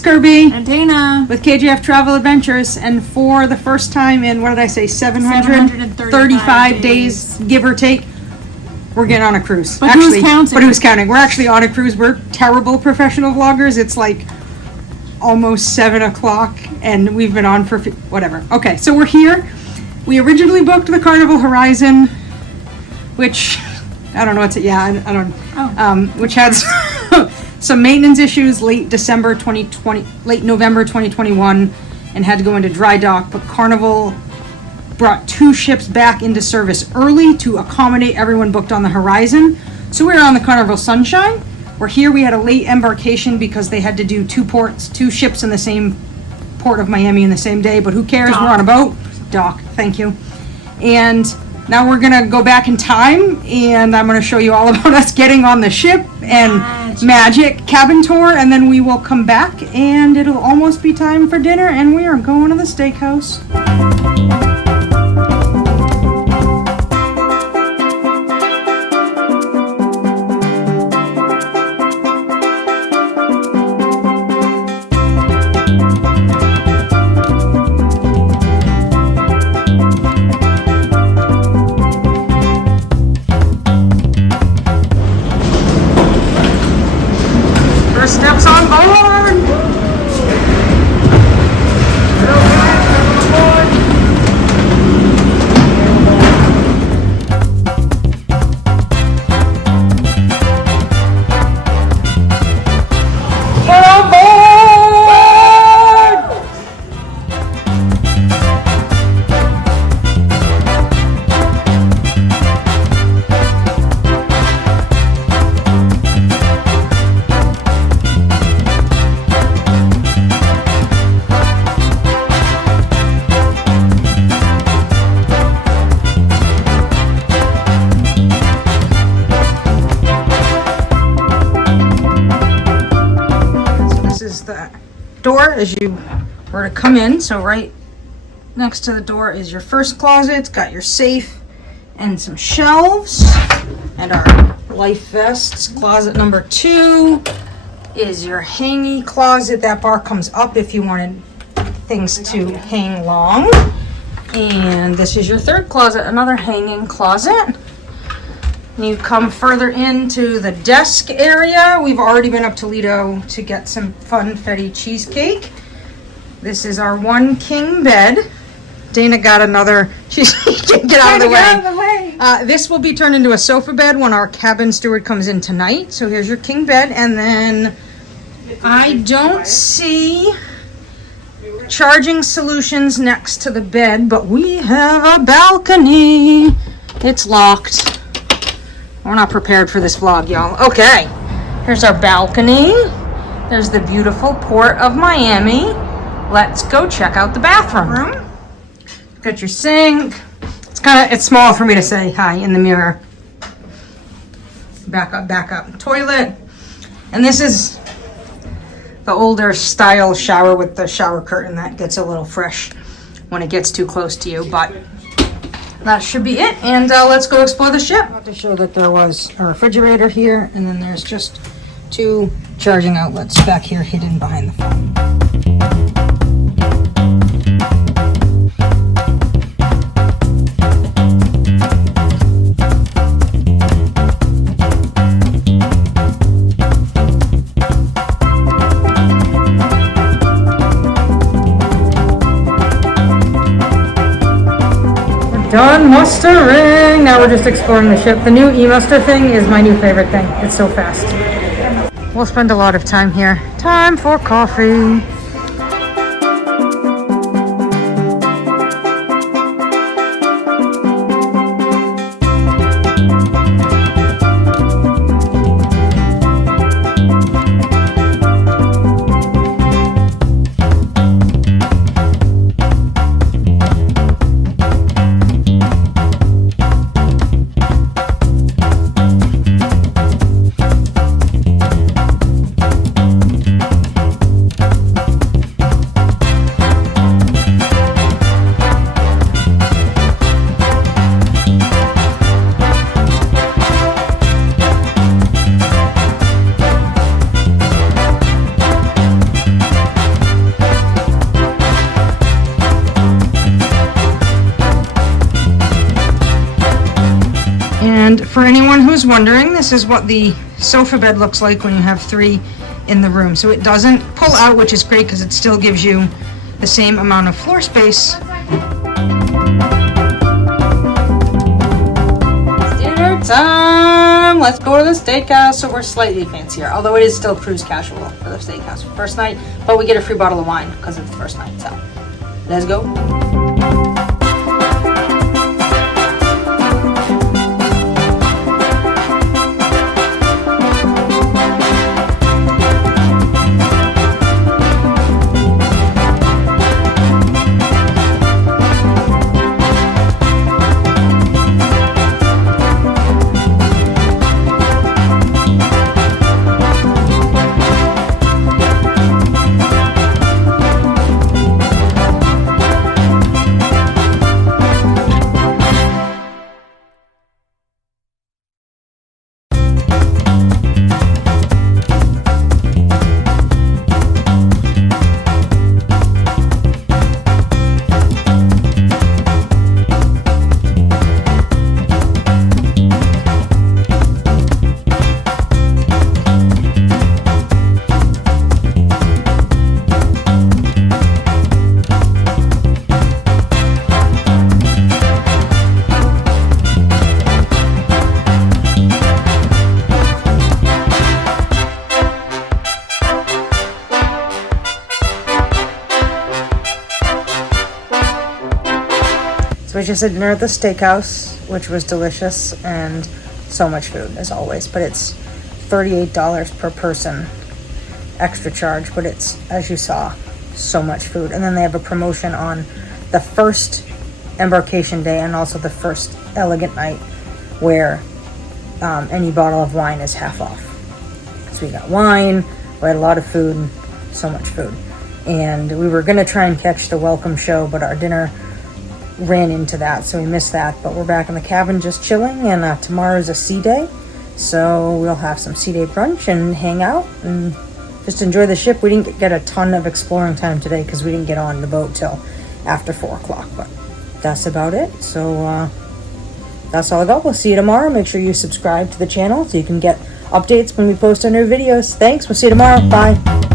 Kirby. And Dana. With KJF-TravelAdventures. And for the first time in, what did I say, 735 days, give or take, we're getting on a cruise. But who's counting? But who's counting? We're actually on a cruise. We're terrible professional vloggers. It's like almost 7 o'clock and we've been on for whatever. Okay, so we're here. We originally booked the Carnival Horizon, which I don't know what's it. Yeah, I don't. Oh. Which had some maintenance issues late November 2021, and had to go into dry dock. But Carnival brought 2 ships back into service early to accommodate everyone booked on the Horizon. So we're on the Carnival Sunshine. We're here. We had a late embarkation because they had to do 2 ships in the same port of Miami in the same day. But who cares? Dock. We're on a boat. Dock. Thank you. And now we're gonna go back in time, and I'm gonna show you all about us getting on the ship and magic cabin tour, and then we will come back, and it'll almost be time for dinner, and we are going to the Steakhouse. Steps on board! We're on board! The door as you were to come in. So right next to the door is your first closet. It's got your safe and some shelves and our life vests. Closet number 2 is your hangy closet. That bar comes up if you wanted things to hang long. And this is your third closet, another hanging closet. You come further into the desk area. We've already been up to Lido to get some funfetti cheesecake. This is our 1 king bed. Dana got another. She can't get out of the way. This will be turned into a sofa bed when our cabin steward comes in tonight. So here's your king bed, and then I don't see charging solutions next to the bed, but we have a balcony. It's locked. We're not prepared for this vlog, y'all. Okay, here's our balcony. There's the beautiful port of Miami. Let's go check out the bathroom. Got your sink. It's small for me to say hi in the mirror. Back up. Toilet. And this is the older style shower with the shower curtain that gets a little fresh when it gets too close to you, but that should be it, and let's go explore the ship. I have to show that there was a refrigerator here, and then there's just 2 charging outlets back here hidden behind the phone. Done mustering! Now we're just exploring the ship. The new e-muster thing is my new favorite thing. It's so fast. We'll spend a lot of time here. Time for coffee. was wondering, this is what the sofa bed looks like when you have 3 in the room. So it doesn't pull out, which is great because it still gives you the same amount of floor space. Dinner time! Let's go to the steakhouse. So we're slightly fancier, although it is still cruise casual for the steakhouse for first night, but we get a free bottle of wine because it's the first night, so let's go. So we just had dinner at the steakhouse, which was delicious and so much food as always, but it's $38 per person extra charge, but it's, as you saw, so much food. And then they have a promotion on the first embarkation day and also the first elegant night where any bottle of wine is half off. So we got wine, we had a lot of food, so much food. And we were gonna try and catch the welcome show, but our dinner ran into that, so we missed that. But we're back in the cabin just chilling, and tomorrow's a sea day, so we'll have some sea day brunch and hang out and just enjoy the ship. We didn't get a ton of exploring time today because we didn't get on the boat till after 4 o'clock, but that's about it. So that's all I got. We'll see you tomorrow. Make sure you subscribe to the channel so you can get updates when we post our new videos. Thanks. We'll see you tomorrow. Bye.